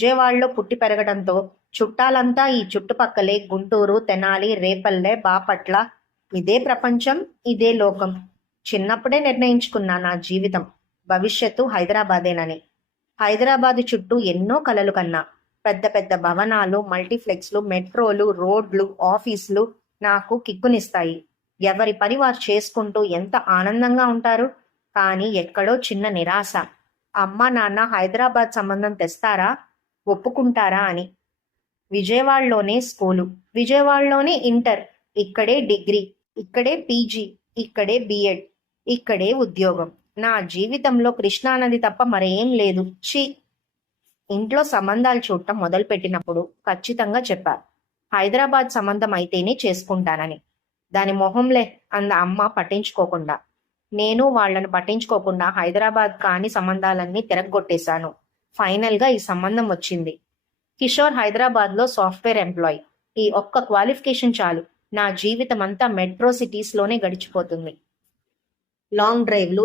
విజయవాడలో పుట్టి పెరగడంతో చుట్టాలంతా ఈ చుట్టుపక్కలే గుంటూరు, తెనాలి, రేపల్లె, బాపట్ల. ఇదే ప్రపంచం, ఇదే లోకం. చిన్నప్పుడే నిర్ణయించుకున్నా నా జీవితం, భవిష్యత్తు హైదరాబాదేనని. హైదరాబాదు చుట్టూ ఎన్నో కలలు కన్నా. పెద్ద పెద్ద భవనాలు, మల్టీప్లెక్స్లు, మెట్రోలు, రోడ్లు, ఆఫీసులు నాకు కిక్కునిస్తాయి. ఎవరి పని వారు చేసుకుంటూ ఎంత ఆనందంగా ఉంటారు. కానీ ఎక్కడో చిన్న నిరాశ. అమ్మ నాన్న హైదరాబాద్ సంబంధం తెస్తారా, ఒప్పుకుంటారా అని. విజయవాడలోనే స్కూలు, విజయవాడలోనే ఇంటర్, ఇక్కడే డిగ్రీ, ఇక్కడే పీజీ, ఇక్కడే బిఎడ్, ఇక్కడే ఉద్యోగం. నా జీవితంలో కృష్ణానది తప్ప మరేం లేదు. ఛీ! ఇంట్లో సంబంధాలు చూడటం మొదలుపెట్టినప్పుడు ఖచ్చితంగా చెప్పారు, హైదరాబాద్ సంబంధం అయితేనే చేసుకుంటానని. దాని మొహంలే అంద అమ్మ పట్టించుకోకుండా. నేను వాళ్లను పట్టించుకోకుండా హైదరాబాద్ కాని సంబంధాలన్నీ తిరగొట్టేశాను. ఫైనల్గా ఈ సంబంధం వచ్చింది. కిషోర్ హైదరాబాద్లో సాఫ్ట్వేర్ ఎంప్లాయీ. ఈ ఒక్క క్వాలిఫికేషన్ చాలు, నా జీవితం అంతా మెట్రో సిటీస్లోనే గడిచిపోతుంది. లాంగ్ డ్రైవ్లు,